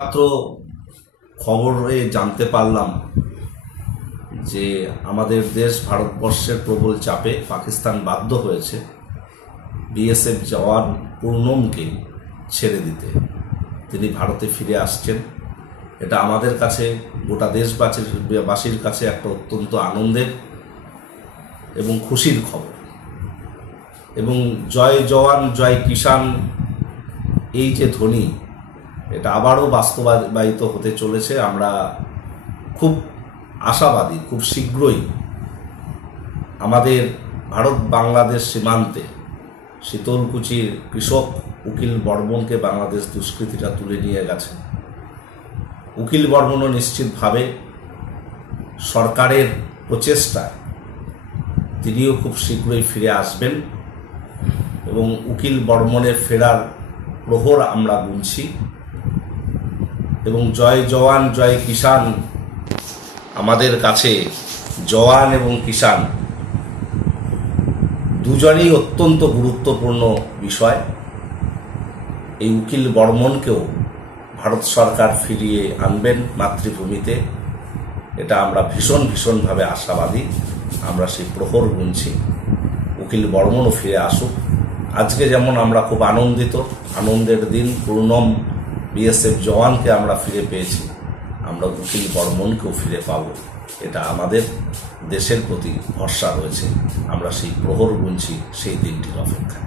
মাত্র খবরে জানতে পারলাম যে আমাদের দেশ ভারতবর্ষের প্রবল চাপে পাকিস্তান বাধ্য হয়েছে বিএসএফ জওয়ান পূর্ণমকে ছেড়ে দিতে। তিনি ভারতে ফিরে আসছেন। এটা আমাদের কাছে, গোটা দেশবাসীর কাছে একটা অত্যন্ত আনন্দের এবং খুশির খবর। এবং জয় জওয়ান জয় কিষাণ এই যে ধ্বনি, এটা আবারও বাস্তবায়িত হতে চলেছে। আমরা খুব আশাবাদী, খুব শীঘ্রই আমাদের ভারত বাংলাদেশ সীমান্তে শীতলকুচির কৃষক উকিল বর্মনকে বাংলাদেশ দুষ্কৃতীরা তুলে নিয়ে গেছে। উকিল বর্মনও নিশ্চিতভাবে সরকারের প্রচেষ্টায় তিনিও খুব শীঘ্রই ফিরে আসবেন এবং উকিল বর্মনের ফেরার প্রহর আমরা গুনছি। এবং জয় জওয়ান জয় কিষাণ, আমাদের কাছে জওয়ান এবং কিষাণ দুজনেই অত্যন্ত গুরুত্বপূর্ণ বিষয়। এই উকিল বর্মনকেও ভারত সরকার ফিরিয়ে আনবেন মাতৃভূমিতে, এটা আমরা ভীষণভাবে আশাবাদী। আমরা সেই প্রহর গুনছি, উকিল বর্মনও ফিরে আসুক। আজকে যেমন আমরা খুব আনন্দিত, আনন্দের দিন, পূর্ণম বিএসএফ জওয়ানকে আমরা ফিরে পেয়েছি, আমরা উকিল বর্মনকেও ফিরে পাব। এটা আমাদের দেশের প্রতি ভরসা রয়েছে। আমরা সেই প্রহর গুনছি সেই দিনটির অপেক্ষায়।